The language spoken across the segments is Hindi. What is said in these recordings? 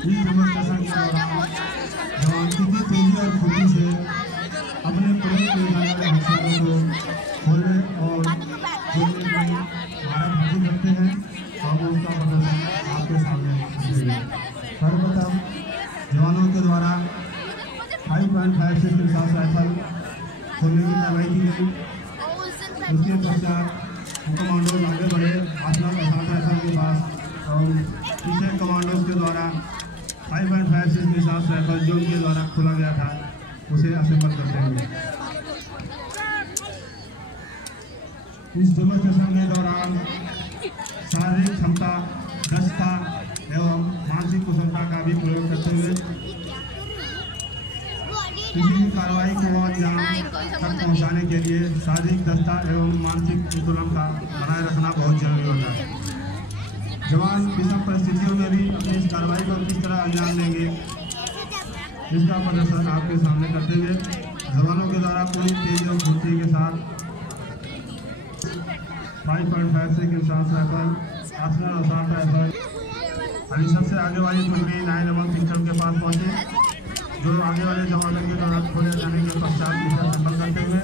इस डेमोस्ट्रेशन के दौरान जवान कितनी तेजी और फुर्ती से अपने प्रयोग किए जाने वाले हथियारों को खोलने और जोड़ने में हाजिर करते हैं और उसका प्रदर्शन आपके सामने सर्वप्रथम जवानों के द्वारा 5.56 के साथ राइफल खोलने की कार्रवाई की गई। उसके पश्चात कमांडोज आगे बढ़े आसमान राइफल के पास और पीछे कमांडोज के द्वारा 5.56 के साथ राइफल जो उनके द्वारा खोला गया था उसे असेंबल करते हुए इस डेमोस्ट्रेशन के दौरान शारीरिक क्षमता, दक्षता एवं मानसिक कुशलता का भी प्रयोग करते हुए किसी भी कार्रवाई को अंजाम तक पहुंचाने के लिए शारीरिक दक्षता एवं मानसिक संतुलन का बनाए रखना बहुत जरूरी होता है। जवान विषम परिस्थितियों में भी अपनी इस कार्रवाई को किस तरह अंजाम देंगे इसका प्रदर्शन आपके सामने करते हुए जवानों के द्वारा पूरी तेजी और फुर्ती के साथ 5.56 के साथ राइफल, आसमान और साथ राइफल अभी सबसे आगे वाली टुकड़ी 9 सिस्टम के पास पहुंचे जो आगे वाले जवानों के द्वारा खोले जाने के पश्चात इसे असेंबल करते हुए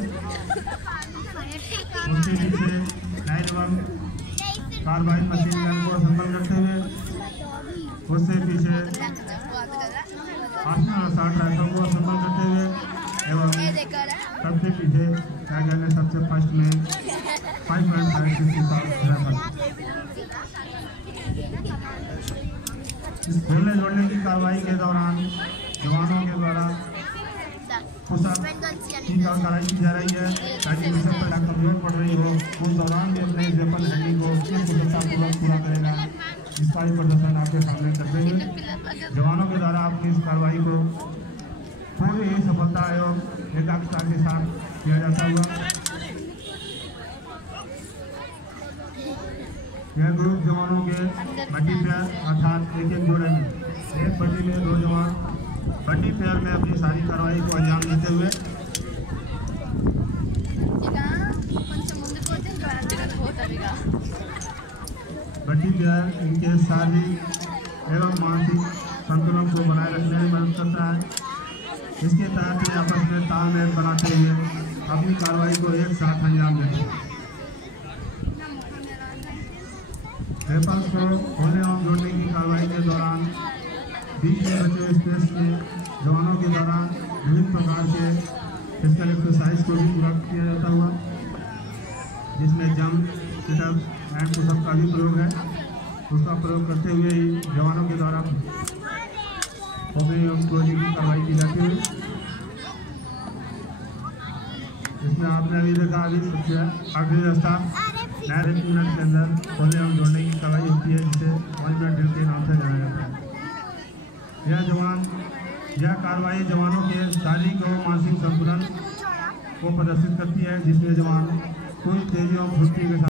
उसके पीछे 9 कार्बाइन मशीन गन को असेंबल करते हुए उससे पीछे आसमान और साथ राइफल को असेंबल करते हुए एवं सबसे पीछे क्या कहने सबसे फर्स्ट में 5.56 के साथ राइफल इस खोलने जोड़ने की कार्रवाई के दौरान जवानों के द्वारा पुशअप की कार्रवाई की जा रही है ताकि मिशन पर कमजोर पड़ रही हो उस दौरान भी अपने वेपन हैंडलिंग को किस कुशलतापूर्वक पूरा करेगा इसका भी प्रदर्शन आपके सामने करते हुए जवानों के द्वारा अपनी इस कार्रवाई को पूरी ही सफलता एवं एकाग्रता के साथ किया जाता हुआ यह ग्रुप जवानों के बड्डी पेयर अर्थात एक जोड़े में एक बड्डी में 2 जवान बड्डी पेयर में अपनी सारी कार्रवाई को अंजाम देते हुए बड्डी पेयर इनके शारीरिक एवं मानसिक संतुलन को बनाए रखने में मदद करता है। इसके तहत ही आपस में तालमेल बनाते हुए अपनी कार्रवाई को एक साथ अंजाम देते हैं। वेपन्स को खोलने और जोड़ने की कार्रवाई के दौरान बीच में बचे स्पेस में जवानों के द्वारा विभिन्न प्रकार के फिजिकल एक्सरसाइज को भी पूरा किया जाता हुआ जिसमें जंप, सिटअप एंड पुशअप का भी प्रयोग है। उसका प्रयोग करते हुए ही जवानों के द्वारा ओपनिंग एवं क्लोजिंग की कार्रवाई की जाती है। इसमें आपने अभी देखा अभी सबसे आखिरी रास्ता 9 मिनट के अंदर खोलने और जोड़ने की कार्रवाई होती है जिसे 1 मिनट ड्रिल के नाम से जाना जाता है। यह कार्रवाई जवानों के शारीरिक और मानसिक संतुलन को प्रदर्शित करती है जिसमें जवान पूरी तेजी और फुर्ती के साथ